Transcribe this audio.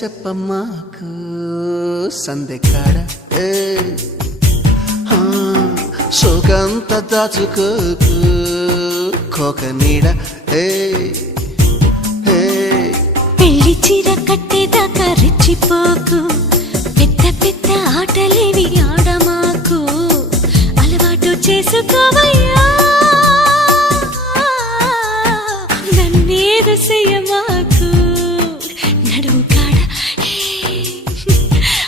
చెప్పమ్మాకు సందెకాడ సోకంత దాచుకోకు కోక నీడ పెళ్లి చీర కట్టేదాకా రెచ్చిపోకు పెద్ద పెద్ద ఆటలేవి ఆడమాకు అలవాటు చేసుకోవయ్యా